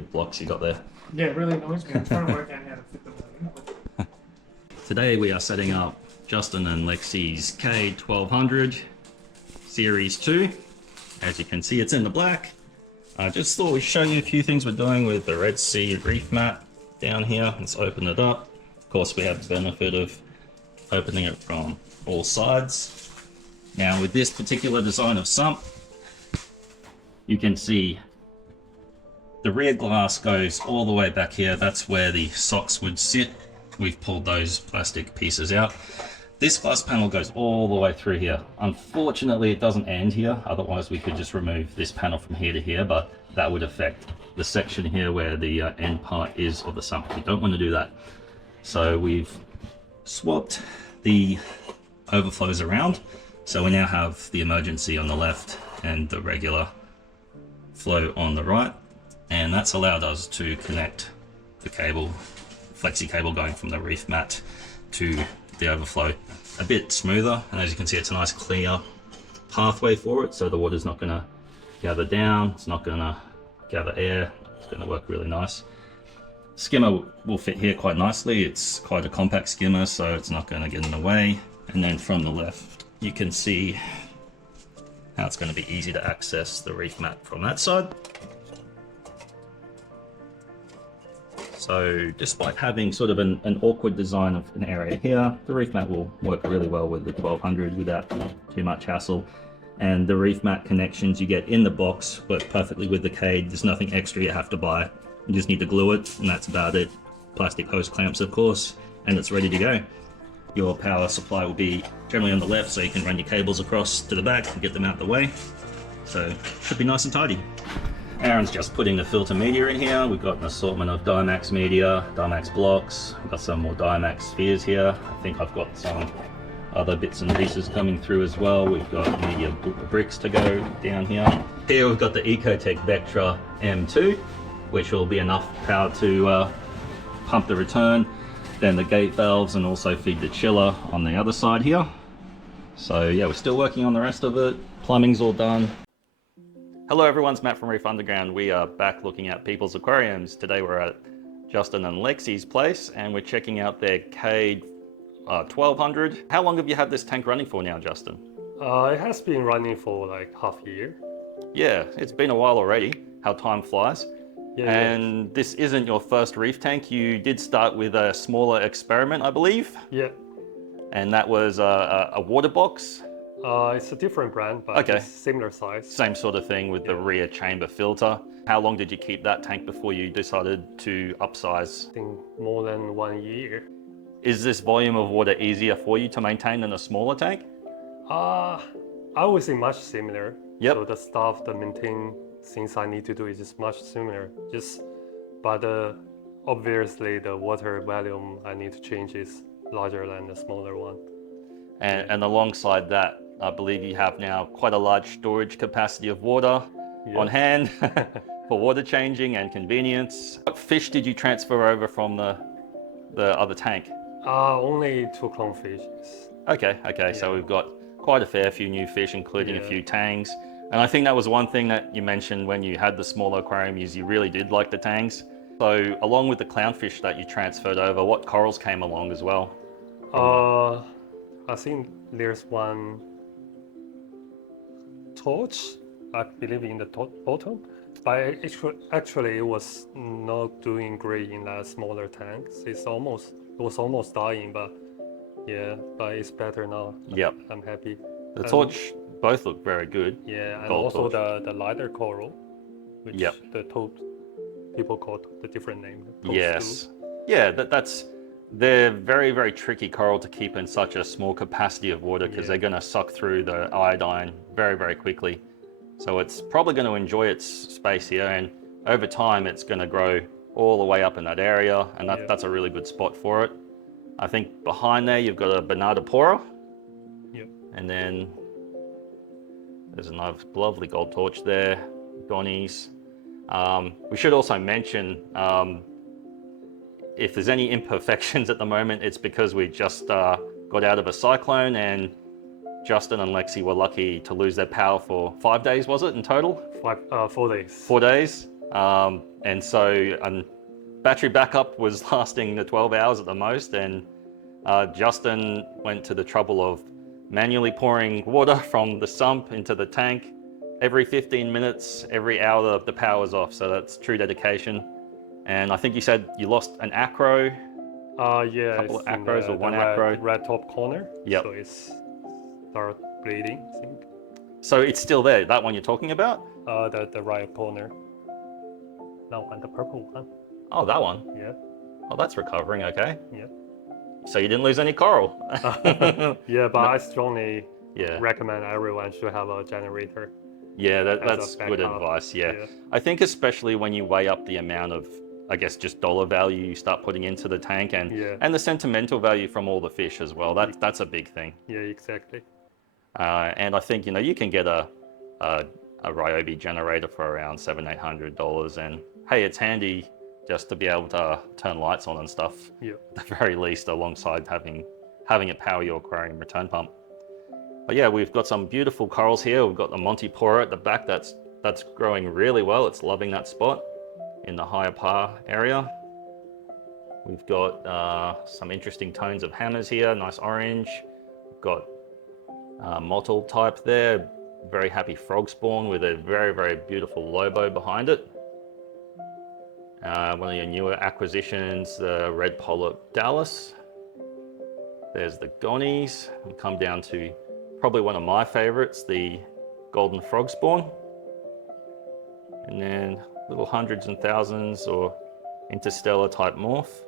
weird blocks you got there. Yeah, it really annoys me. I'm trying to work out how to fit them in. Today we are setting up Justin and Lexi's Cade 1200 Series 2. As you can see, it's in the black. I just thought we'd show you a few things we're doing with the Red Sea reef mat down here. Let's open it up. Of course, we have the benefit of opening it from all sides. Now, with this particular design of sump, you can see the rear glass goes all the way back here. That's where the socks would sit. We've pulled those plastic pieces out. This glass panel goes all the way through here. Unfortunately, it doesn't end here. Otherwise, we could just remove this panel from here to here, but that would affect the section here where the end part is of the sump. We don't want to do that. So we've swapped the overflows around. So we now have the emergency on the left and the regular flow on the right. And that's allowed us to connect the cable, flexi cable going from the reef mat to the overflow a bit smoother. And as you can see, it's a nice clear pathway for it. So the water's not gonna gather down. It's not gonna gather air. It's gonna work really nice. Skimmer will fit here quite nicely. It's quite a compact skimmer, so it's not gonna get in the way. And then from the left, you can see how it's gonna be easy to access the reef mat from that side. So despite having sort of an awkward design of an area here, the reef mat will work really well with the 1200 without too much hassle. And the reef mat connections you get in the box work perfectly with the Cade. There's nothing extra you have to buy. You just need to glue it, and that's about it. Plastic hose clamps, of course, and it's ready to go. Your power supply will be generally on the left, so you can run your cables across to the back and get them out the way. So should be nice and tidy. Aaron's just putting the filter media in here. We've got an assortment of Dimax media, Dimax blocks. We've got some more Dimax spheres here. I think I've got some other bits and pieces coming through as well. We've got media bricks to go down here. Here we've got the Ecotech Vectra M2, which will be enough power to pump the return, then the gate valves, and also feed the chiller on the other side here. So yeah, we're still working on the rest of it. Plumbing's all done. Hello everyone, it's Matt from Reef Underground. We are back looking at people's aquariums. Today we're at Justin and Lexi's place and we're checking out their Cade 1200. How long have you had this tank running for now, Justin? It has been running for like half a year. Yeah, it's been a while already. How time flies. Yeah, and this isn't your first reef tank. You did start with a smaller experiment, I believe. Yeah. And that was a water box. It's a different brand, but okay. It's similar size. Same sort of thing with the rear chamber filter. How long did you keep that tank before you decided to upsize? I think more than 1 year. Is this volume of water easier for you to maintain than a smaller tank? I would say much similar. Yep. So the stuff, the maintain things I need to do is just much similar. But obviously the water volume I need to change is larger than the smaller one. And alongside that, I believe you have now quite a large storage capacity of water on hand for water changing and convenience. What fish did you transfer over from the other tank? Only 2 clownfishes. Okay, yeah. So we've got quite a fair few new fish, including a few tangs. And I think that was one thing that you mentioned when you had the smaller aquarium is you really did like the tangs. So along with the clownfish that you transferred over, what corals came along as well? I think there's one torch, I believe in the bottom, but actually it was not doing great in that smaller tanks. It was almost dying, but yeah, but it's better now. Yep. I'm happy. The torch both look very good. Yeah, and Gold also torch. the lighter coral, which the people call the different name. Yes. Yeah, they're very, very tricky coral to keep in such a small capacity of water because they're going to suck through the iodine very, very quickly. So it's probably going to enjoy its space here, and over time it's going to grow all the way up in that area, and that's a really good spot for it. I think behind there you've got a Bernardipora. Yep. And then there's a lovely gold torch there, Donnies. We should also mention if there's any imperfections at the moment, it's because we just got out of a cyclone and Justin and Lexi were lucky to lose their power for 5 days, was it, in total? 4 days. 4 days. And so battery backup was lasting the 12 hours at the most, and Justin went to the trouble of manually pouring water from the sump into the tank every 15 minutes, every hour the power's off. So that's true dedication. And I think you said you lost an acro. Yeah, Couple it's of acros in or one the acro. red top corner. Yep. So it's start bleeding, I think. So it's still there, that one you're talking about? The right corner. That one, the purple one. Oh, that one. Yeah. Oh, that's recovering, okay. Yeah. So you didn't lose any coral? Yeah, but No. I strongly Yeah. recommend everyone should have a generator. Yeah, as that's a good backup. advice, yeah. Yeah. I think especially when you weigh up the amount of, I guess, just dollar value you start putting into the tank, and Yeah. and the sentimental value from all the fish as well. That's a big thing. Yeah, exactly. And I think, you can get a Ryobi generator for around $700-800, and hey, it's handy just to be able to turn lights on and stuff. Yeah. At the very least, alongside having it power your aquarium return pump. But yeah, we've got some beautiful corals here. We've got the Monte Pora at the back. That's growing really well. It's loving that spot in the higher par area. We've got some interesting tones of hammers here. Nice orange. We've got mottled type there. Very happy frog spawn with a very, very beautiful lobo behind it. One of your newer acquisitions, the red polyp Dallas. There's the Gonies. We come down to probably one of my favorites, the golden frog spawn. And then little hundreds and thousands or interstellar type morph.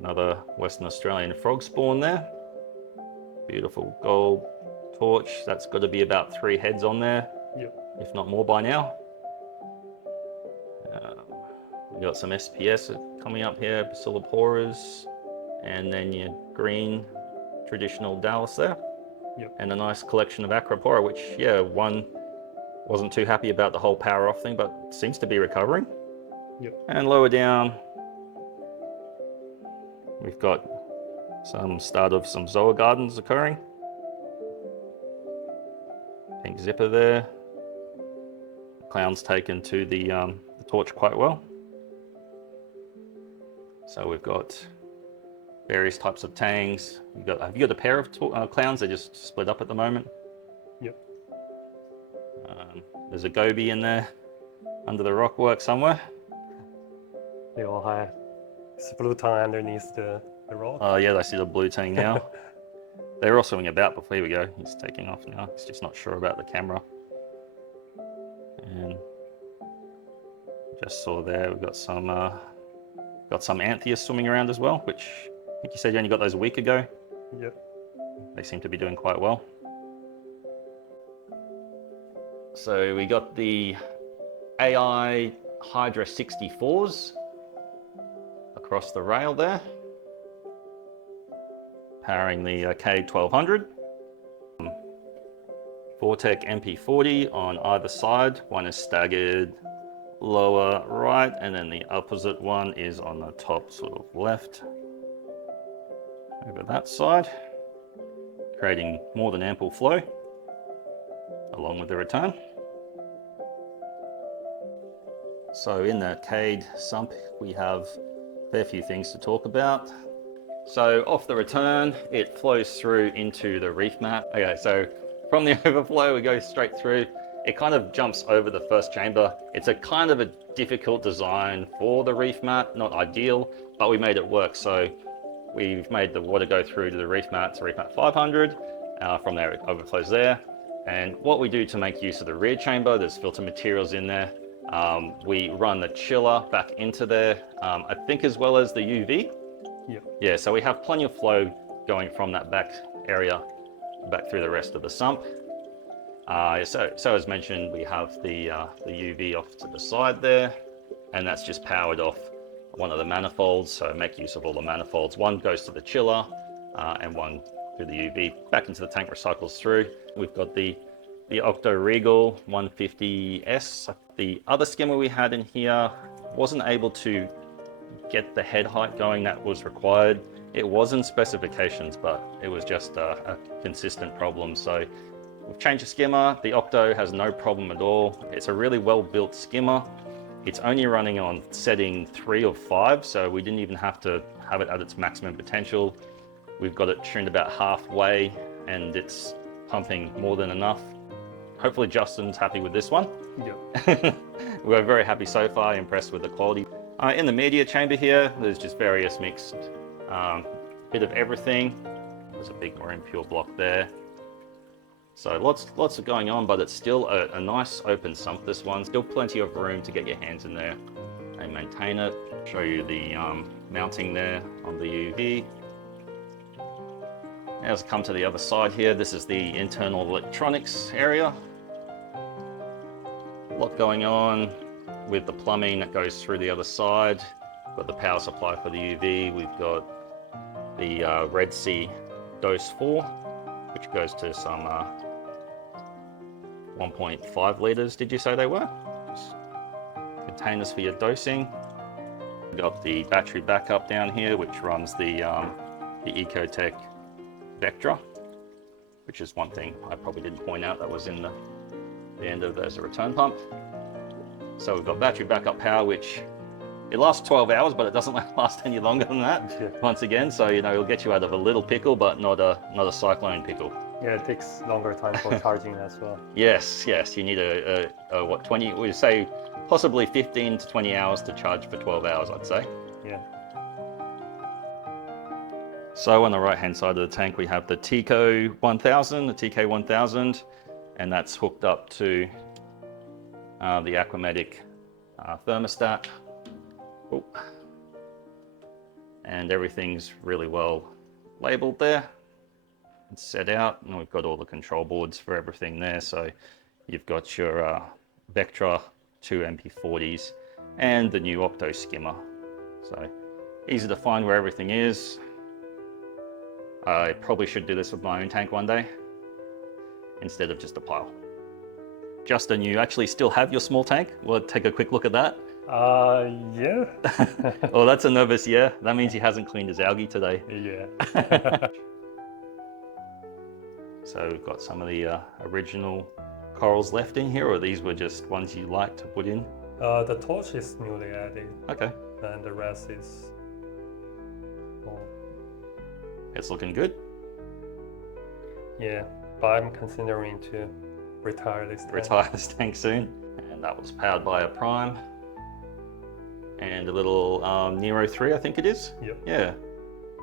Another Western Australian frog spawn there. Beautiful gold torch. That's got to be about 3 heads on there, Yep. if not more by now. We got some SPS coming up here, Basiloporas, and then your green traditional Dallas there. Yep. And a nice collection of Acropora, which, yeah, one wasn't too happy about the whole power off thing, but seems to be recovering. Yep. And lower down, we've got some start of some Zoa gardens occurring. Pink zipper there. Clown's taken to the torch quite well. So we've got various types of tangs. Have you got a pair of clowns? They're just split up at the moment. Yep. There's a goby in there under the rockwork somewhere. They all have it's blue tongue underneath the rock. Oh yeah, I see the blue tang now. They were all swimming about before. Here we go. He's taking off now. He's just not sure about the camera. And just saw there, we've got some Antheus swimming around as well, which I think you said you only got those a week ago. Yep. They seem to be doing quite well. So we got the AI Hydra 64s across the rail there, powering the Cade 1200. Vortec MP40 on either side. One is staggered lower right, and then the opposite one is on the top sort of left over that side, creating more than ample flow along with the return. So in the Cade sump we have a fair few things to talk about. So off the return it flows through into the reef mat. Okay, so from the overflow we go straight through. It kind of jumps over the first chamber. It's a kind of a difficult design for the reef mat, not ideal, but we made it work. So we've made the water go through to the reef mat, to reef mat 500. From there it overflows there. And what we do to make use of the rear chamber, there's filter materials in there. We run the chiller back into there, I think as well as the UV. Yeah. Yeah, so we have plenty of flow going from that back area back through the rest of the sump. So as mentioned, we have the UV off to the side there, and that's just powered off one of the manifolds. So make use of all the manifolds. One goes to the chiller, and one through the UV back into the tank, recycles through. We've got the Octo Regal 150S. The other skimmer we had in here wasn't able to get the head height going that was required. It was in specifications, but it was just a consistent problem. So we've changed the skimmer. The Octo has no problem at all. It's a really well-built skimmer. It's only running on setting 3 of 5, so we didn't even have to have it at its maximum potential. We've got it tuned about halfway and it's pumping more than enough. Hopefully Justin's happy with this one. Yeah. We're very happy so far, impressed with the quality. In the media chamber here, there's just various mixed bit of everything. There's a big marine pure block there. So lots of going on, but it's still a nice open sump, this one. Still plenty of room to get your hands in there and maintain it. Show you the mounting there on the UV. Now let's come to the other side here. This is the internal electronics area. A lot going on with the plumbing that goes through the other side. We've got the power supply for the UV. We've got the Red Sea Dose 4, which goes to some 1.5 litres, did you say they were? Just containers for your dosing. We've got the battery backup down here, which runs the Ecotech Vectra, which is one thing I probably didn't point out that was in the end of as a return pump. So we've got battery backup power, which it lasts 12 hours, but it doesn't last any longer than that. Yeah. Once again, so you know it'll get you out of a little pickle, but not a cyclone pickle. Yeah, it takes longer time for charging as well. Yes, you need a what, 20? We say possibly 15 to 20 hours to charge for 12 hours, I'd say. Yeah. So on the right hand side of the tank we have the TK 1000, and that's hooked up to the Aquamatic thermostat. Oh. And everything's really well labeled there. It's set out, and we've got all the control boards for everything there. So you've got your Vectra 2 MP40s and the new Octo skimmer. So easy to find where everything is. I probably should do this with my own tank one day instead of just a pile. Justin, you actually still have your small tank? We'll take a quick look at that. Yeah. Well, that's a nervous yeah. That means he hasn't cleaned his algae today. Yeah. So we've got some of the original corals left in here, or these were just ones you like to put in? The torch is newly added. Okay. And the rest is more. It's looking good. Yeah, but I'm considering to retire this tank. Retire this tank soon. And that was powered by a Prime. And a little Nero 3, I think it is. Yep. Yeah.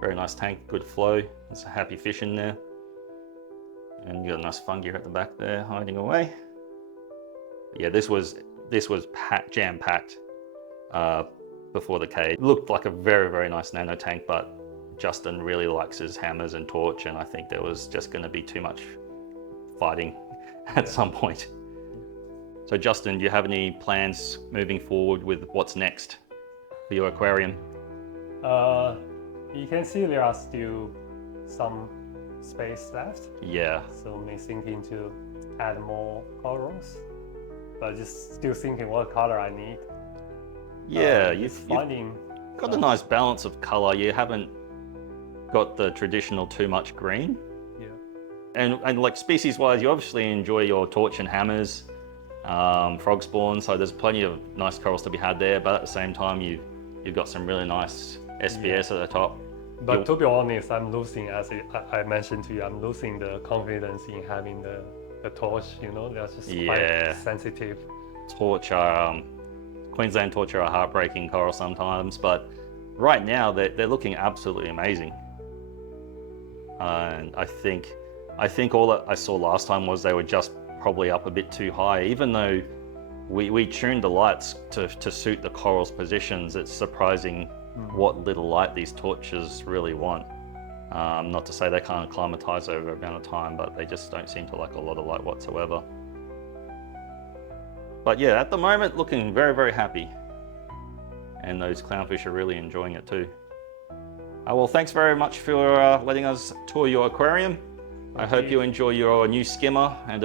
Very nice tank, good flow. There's a happy fish in there. And you got a nice fungi at the back there hiding away. Yeah, this was jam-packed before the Cade. Looked like a very, very nice nano tank, but Justin really likes his hammers and torch, and I think there was just going to be too much fighting at some point. So Justin, do you have any plans moving forward with what's next for your aquarium? You can see there are still some space left. Yeah. So me thinking to add more corals, but just still thinking what color I need. Yeah, you've got a nice balance of color. You haven't got the traditional too much green. Yeah. And like species wise, you obviously enjoy your torch and hammers, frog spawn, so there's plenty of nice corals to be had there, but at the same time you've got some really nice SPS at the top. But to be honest, I'm losing, as I mentioned to you, I'm losing the confidence in having the torch, you know, they're just quite sensitive. Torch are, Queensland torch are a heartbreaking coral sometimes, but right now they're looking absolutely amazing. And I think all that I saw last time was they were just probably up a bit too high, even though we tuned the lights to suit the coral's positions. It's surprising what little light these torches really want. Not to say they can't acclimatize over a amount of time, but they just don't seem to like a lot of light whatsoever. But yeah, at the moment, looking very, very happy. And those clownfish are really enjoying it too. Well, thanks very much for letting us tour your aquarium. I hope you enjoy your new skimmer and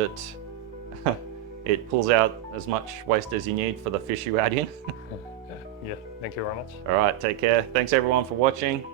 it pulls out as much waste as you need for the fish you add in. Yeah, thank you very much. All right, take care. Thanks everyone for watching.